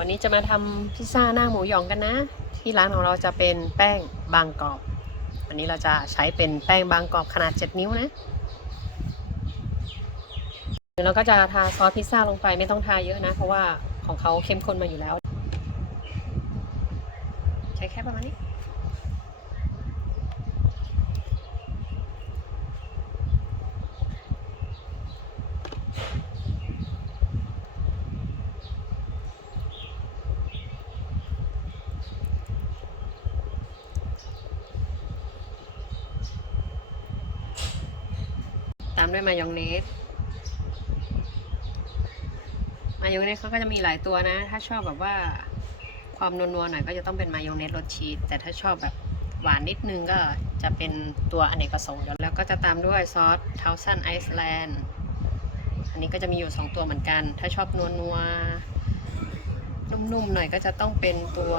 วันนี้จะมาทำพิซซ่าหน้าหมูหยองกันนะ ที่ร้านของเราจะเป็นแป้งบางกรอบ วันนี้เราจะใช้เป็นแป้งบางกรอบขนาด 7 นิ้วนะเราก็จะทาซอสพิซซ่าลงไปไม่ต้องทาเยอะนะ เพราะว่าของเขาเข้มข้นมาอยู่แล้ว ใช้แค่ประมาณนี้ ตามด้วยมายองเนส มายองเนสเขาก็จะมีหลายตัวนะ ถ้าชอบแบบว่าความนัวๆหน่อยก็จะต้องเป็นมายองเนสรสชีส แต่ถ้าชอบแบบหวานนิดนึงก็จะเป็นตัวอเนกประสงค์แล้วก็จะตามด้วยซอสเทาซันไอซ์แลนด์ อันนี้ก็จะมีอยู่ 2 ตัวเหมือนกัน ถ้าชอบนัวๆ นุ่มๆหน่อยก็จะต้องเป็นตัว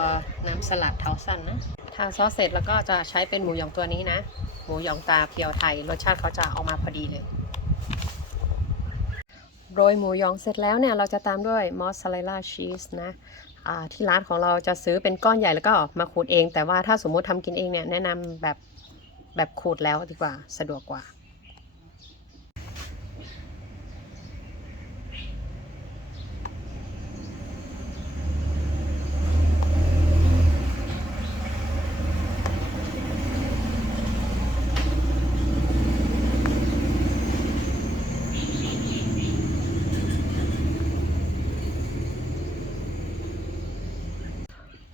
น้ำสลัดเทาซันนะ ทาซอสเสร็จแล้วก็จะใช้เป็นหมูหยองตัวนี้นะ หมูหยองตาเพียวไทย รสชาติเขาจะออกมาพอดีเลย โรยหมูหยองเสร็จแล้วเนี่ยเราจะตามด้วยมอสซาเรลล่าชีสนะที่ร้านของเราจะซื้อเป็นก้อนใหญ่แล้วก็มาขูดเอง แต่ว่าถ้าสมมติทำกินเองเนี่ยแนะนำแบบแบบขูดแล้วดีกว่าสะดวกกว่า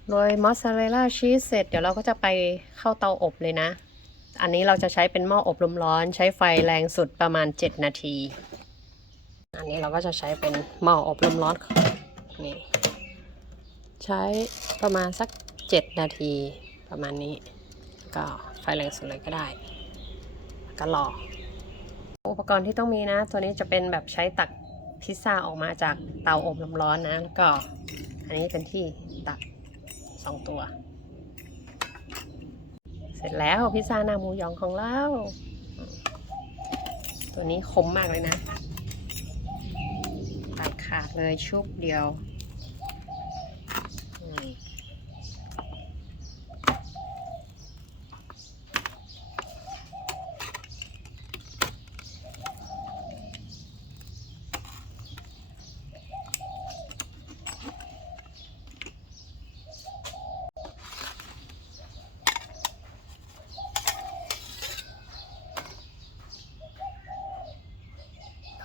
โรยมอสซาเรลล่าชีสเสร็จ เดี๋ยวเราก็จะไปเข้าเตาอบเลยนะ อันนี้เราจะใช้เป็นหม้ออบลมร้อน ใช้ไฟแรงสุดประมาณ 7 นาที อันนี้เราก็จะใช้เป็นหม้ออบลมร้อนนี่ใช้ประมาณสัก 7 นาทีประมาณนี้ ก็ไฟแรงสุดเลยก็ได้ก็รออุปกรณ์ที่ต้องมีนะ ตัวนี้จะเป็นแบบใช้ตักพิซซ่าออกมาจากเตาอบลมร้อนนะแล้วก็อันนี้เป็นที่ตัก สองตัว เสร็จแล้วพิซซ่าหน้าหมูหยองของเรา ตัวนี้คมมากเลยนะตัดขาดเลยชุบเดียวอืม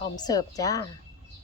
พร้อมเสิร์ฟจ้า